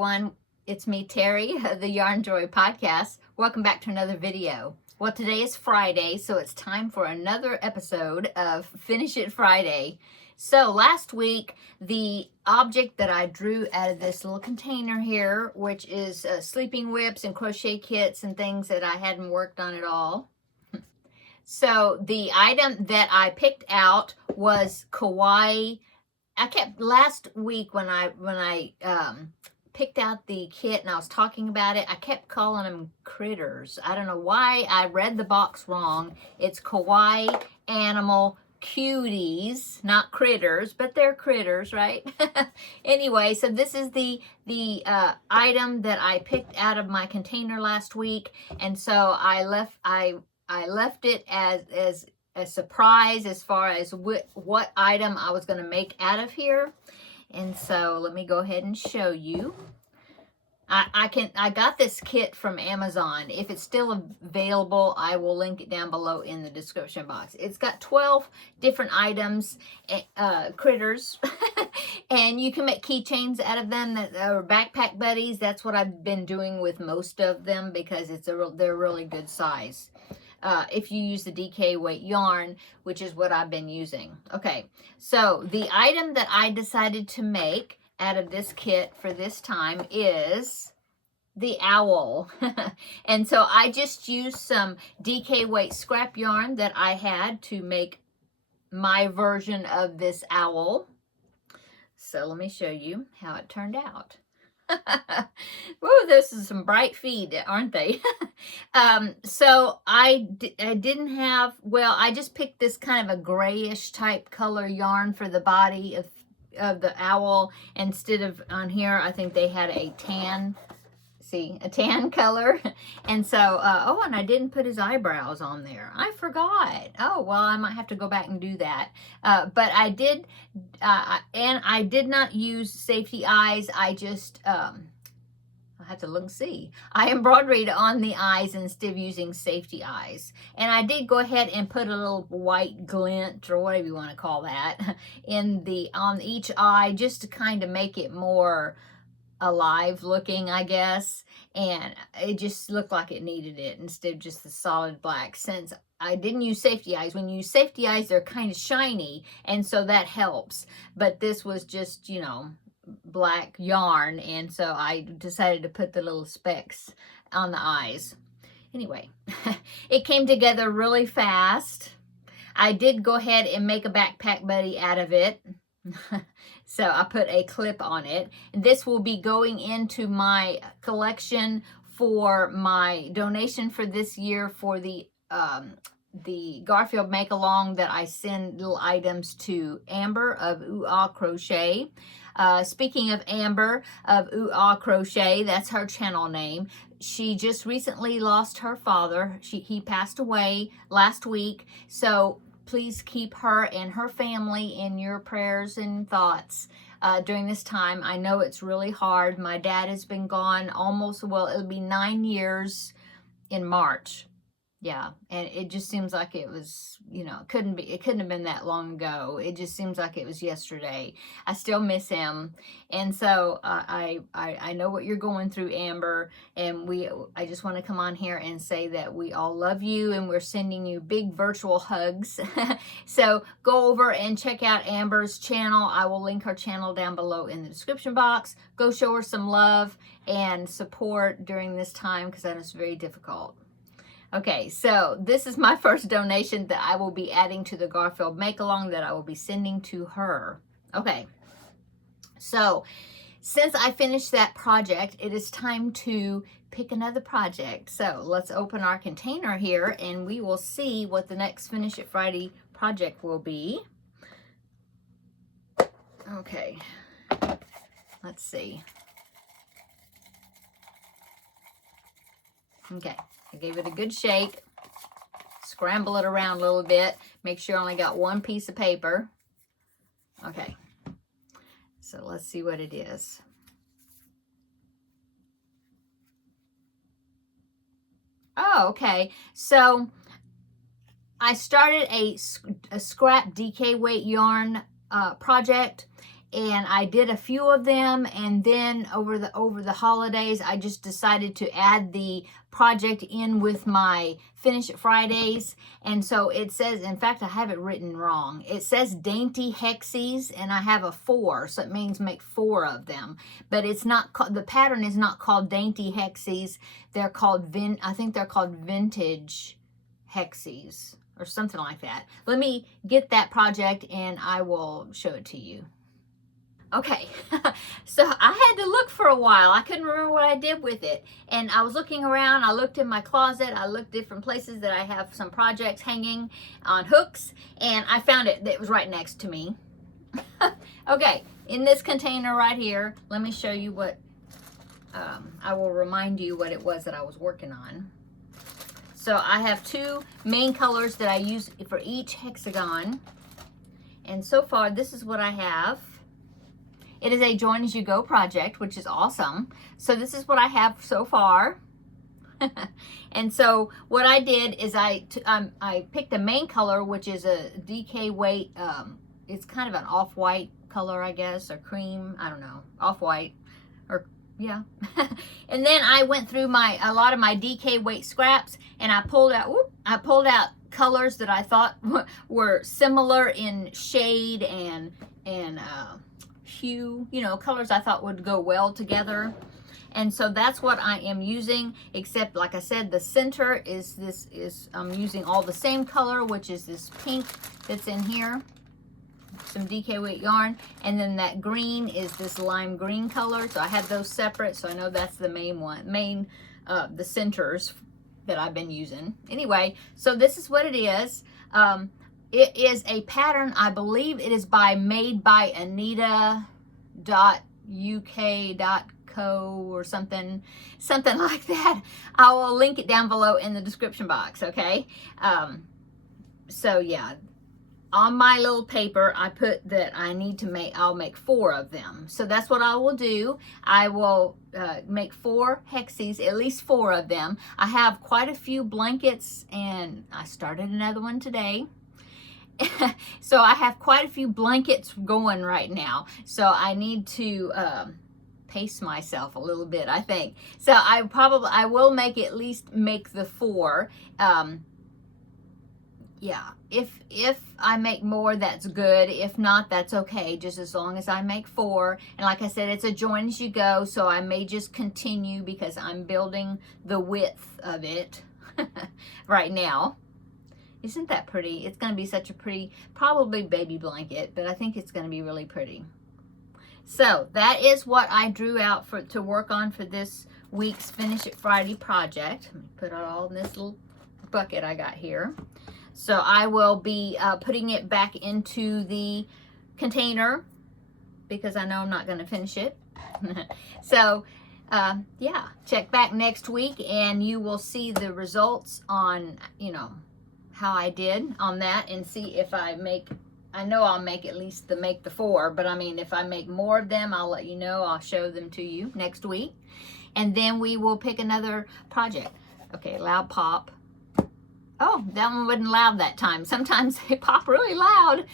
everyone. It's me, Terry, of the Yarn Joy Podcast. Welcome back to another video. Well, today is Friday, so it's time for another episode of Finish It Friday. So last week, the object that I drew out of this little container here, which is sleeping whips and crochet kits and things that I hadn't worked on at all. So the item that I picked out was Kawaii. I kept last week when I picked out the kit and I was talking about it, I kept calling them critters. I don't know why. I read the box wrong. It's Kawaii Animal Cuties, not critters, but they're critters, right? Anyway, so this is the item that I picked out of my container last week, and so I left it as a surprise as far as what item I was going to make out of here. And so let me go ahead and show you. I got this kit from Amazon. If it's still available, I will link it down below in the description box. It's got 12 different items, critters, and you can make keychains out of them or backpack buddies. That's what I've been doing with most of them because they're really good size. If you use the DK weight yarn, which is what I've been using. Okay, so the item that I decided to make out of this kit for this time is the owl. And so I just used some DK weight scrap yarn that I had to make my version of this owl. So let me show you how it turned out. Whoa, this is some bright feet, aren't they? So I didn't have, well, I just picked this kind of a grayish type color yarn for the body of the owl. Instead of on here, I think they had a tan, a tan color. And so, oh, and I didn't put his eyebrows on there. I forgot. Oh, well, I might have to go back and do that. But I did, and I did not use safety eyes. I just, I'll have to look and see. I embroidered on the eyes instead of using safety eyes. And I did go ahead and put a little white glint, or whatever you want to call that, on each eye, just to kind of make it more alive looking, I guess. And it just looked like it needed it instead of just the solid black. Since I didn't use safety eyes, when you use safety eyes, they're kind of shiny, and so that helps. But this was just, you know, black yarn, and so I decided to put the little specks on the eyes. Anyway, it came together really fast. I did go ahead and make a backpack buddy out of it. So I put a clip on it. This will be going into my collection for my donation for this year for the Garfield make-along that I send little items to Amber of Ooh Ah Crochet. Speaking of Amber of Ooh Ah Crochet, that's her channel name. She just recently lost her father. He passed away last week. So please keep her and her family in your prayers and thoughts during this time. I know it's really hard. My dad has been gone almost, well, it'll be 9 years in March. Yeah, and it just seems like it was, you know, it couldn't have been that long ago. It just seems like it was yesterday. I still miss him. And so I know what you're going through, Amber, and I just want to come on here and say that we all love you and we're sending you big virtual hugs. So go over and check out Amber's channel. I will link her channel down below in the description box. Go show her some love and support during this time because that is very difficult. Okay, so this is my first donation that I will be adding to the Garfield make-along that I will be sending to her. Okay, so since I finished that project, it is time to pick another project. So let's open our container here and we will see what the next Finish It Friday project will be. Okay, let's see. Okay. I gave it a good shake, scramble it around a little bit, make sure I only got one piece of paper. Okay, so let's see what it is. Oh, okay, so I started a scrap DK weight yarn project, and I did a few of them, and then over the holidays I just decided to add the project in with my Finish It Fridays. And so it says, in fact I have it written wrong, it says dainty hexis, and I have a 4, so it means make 4 of them, but it's not the pattern is not called dainty hexis. They're called I think they're called vintage hexis or something like that. Let me get that project and I will show it to you. Okay, so I had to look for a while. I couldn't remember what I did with it. And I was looking around, I looked in my closet, I looked different places that I have some projects hanging on hooks, and I found it. It was right next to me. Okay, in this container right here, let me show you what, I will remind you what it was that I was working on. So I have 2 main colors that I use for each hexagon. And so far, this is what I have. It is a join as you go project, which is awesome. So this is what I have so far. And so what I did is I picked a main color, which is a DK weight. It's kind of an off-white color, I guess, or cream. I don't know, off-white, or yeah. And then I went through a lot of my DK weight scraps, and I pulled out colors that I thought were similar in shade and hue, you know, colors I thought would go well together. And so that's what I am using, except like I said, the center is I'm using all the same color, which is this pink that's in here, some DK weight yarn, and then that green is this lime green color. So I have those separate, so I know that's the main one, the centers that I've been using. Anyway, so this is what it is. It is a pattern, I believe it is made by Anita.uk.co or something like that. I will link it down below in the description box, okay? So yeah, on my little paper, I put that I'll make 4 of them. So that's what I will do. I will make 4 hexis, at least 4 of them. I have quite a few blankets, and I started another one today. So I have quite a few blankets going right now. So I need to pace myself a little bit, I think. So I will make at least make the 4. Yeah, if I make more, that's good. If not, that's okay, just as long as I make 4. And like I said, it's a join as you go, so I may just continue because I'm building the width of it right now. Isn't that pretty? It's going to be such a pretty, probably baby blanket, but I think it's going to be really pretty. So that is what I drew out to work on for this week's Finish It Friday project. Let me put it all in this little bucket I got here. So I will be putting it back into the container because I know I'm not going to finish it. So yeah, check back next week and you will see the results on, you know, how I did on that, and see if I know I'll make at least the 4, but I mean, if I make more of them, I'll let you know. I'll show them to you next week, and then we will pick another project. Okay, loud pop. Oh, that one wasn't loud that time. Sometimes they pop really loud.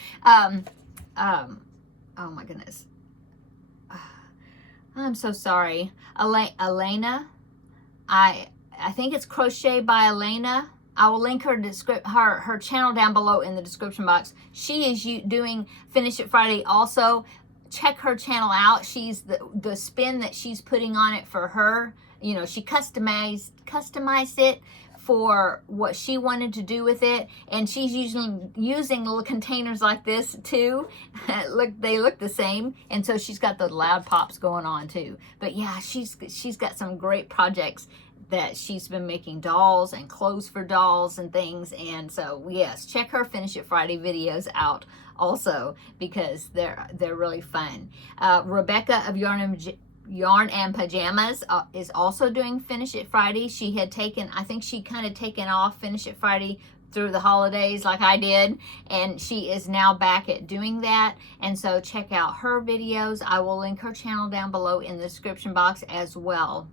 Oh my goodness. I'm so sorry. Elena, I think it's Crochet by Elena. I will link her channel down below in the description box. She is doing Finish It Friday also. Check her channel out. She's the spin that she's putting on it for her. You know, she customized it for what she wanted to do with it, and she's using little containers like this too. They look the same, and so she's got the loud pops going on too. But yeah, she's got some great projects that she's been making, dolls and clothes for dolls and things. And so yes, check her Finish It Friday videos out also, because they're really fun. Rebecca of Yarn and Pajamas is also doing Finish It Friday. She had taken, I think she kind of taken off Finish It Friday through the holidays like I did, and she is now back at doing that. And so check out her videos. I will link her channel down below in the description box as well.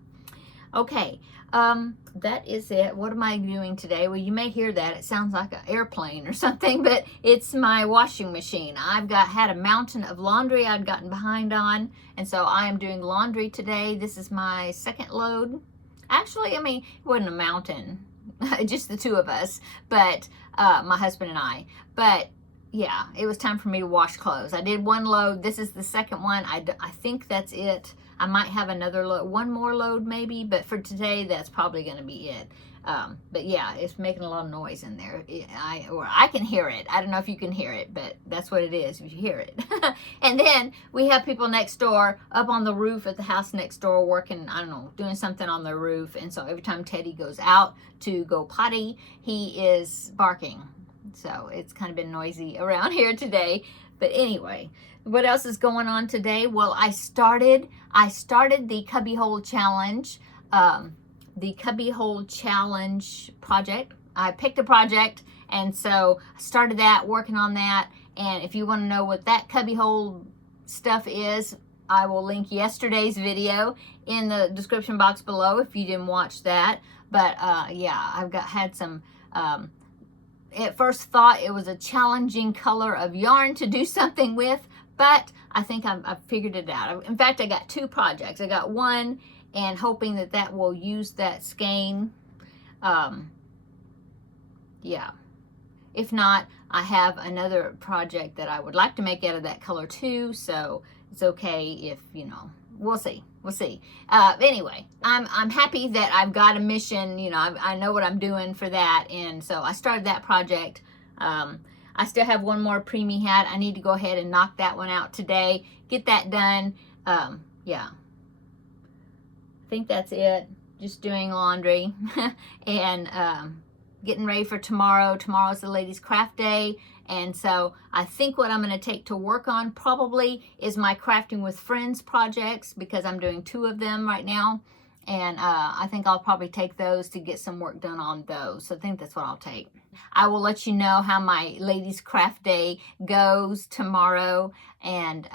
Okay, that is it. What am I doing today? Well, you may hear that. It sounds like an airplane or something, but it's my washing machine. I've had a mountain of laundry I'd gotten behind on, and so I am doing laundry today. This is my second load. Actually, I mean, it wasn't a mountain, just the two of us, but my husband and I. But yeah, it was time for me to wash clothes. I did one load. This is the second one. I think that's it. I might have another load, one more load maybe, but for today, that's probably going to be it. But yeah, it's making a lot of noise in there. I can hear it. I don't know if you can hear it, but that's what it is if you hear it. And then we have people next door up on the roof at the house next door working, I don't know, doing something on the roof. And so every time Teddy goes out to go potty, he is barking. So it's kind of been noisy around here today. But anyway, what else is going on today? Well, I started the Cubbyhole Challenge, project. I picked a project, and so I started that, working on that. And if you want to know what that cubbyhole stuff is, I will link yesterday's video in the description box below if you didn't watch that. But yeah, I've had some. At first thought it was a challenging color of yarn to do something with, but I think I've figured it out. In fact, I got two projects. I got one and hoping that will use that skein. Yeah. If not, I have another project that I would like to make out of that color too, so it's okay if, you know, we'll see. We'll see. Anyway, I'm happy that I've got a mission. You know, I know what I'm doing for that, and so I started that project. I still have one more preemie hat. I need to go ahead and knock that one out today. Get that done. Yeah. I think that's it. Just doing laundry and getting ready for tomorrow. Tomorrow's the ladies' craft day. And so I think what I'm going to take to work on probably is my Crafting with Friends projects, because I'm doing two of them right now. And I think I'll probably take those to get some work done on those. So I think that's what I'll take. I will let you know how my ladies' craft day goes tomorrow. And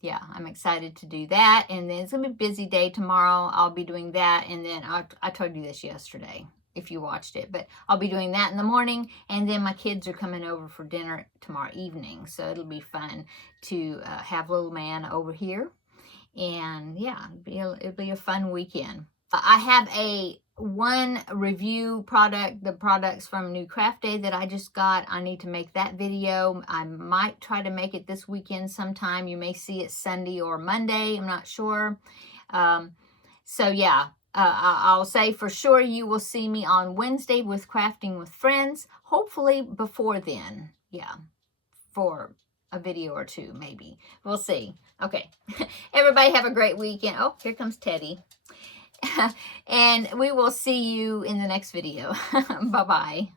yeah, I'm excited to do that. And then it's going to be a busy day tomorrow. I'll be doing that. And then I told you this yesterday, if you watched it, but I'll be doing that in the morning, and then my kids are coming over for dinner tomorrow evening, so it'll be fun to have little man over here, and yeah, it'll be a fun weekend. I have one review product, the products from New Craft Day that I just got. I need to make that video. I might try to make it this weekend sometime. You may see it Sunday or Monday, I'm not sure. So yeah. I'll say for sure you will see me on Wednesday with Crafting with Friends. Hopefully before then. Yeah. For a video or two, maybe. We'll see. Okay. Everybody have a great weekend. Oh, here comes Teddy. And we will see you in the next video. Bye-bye.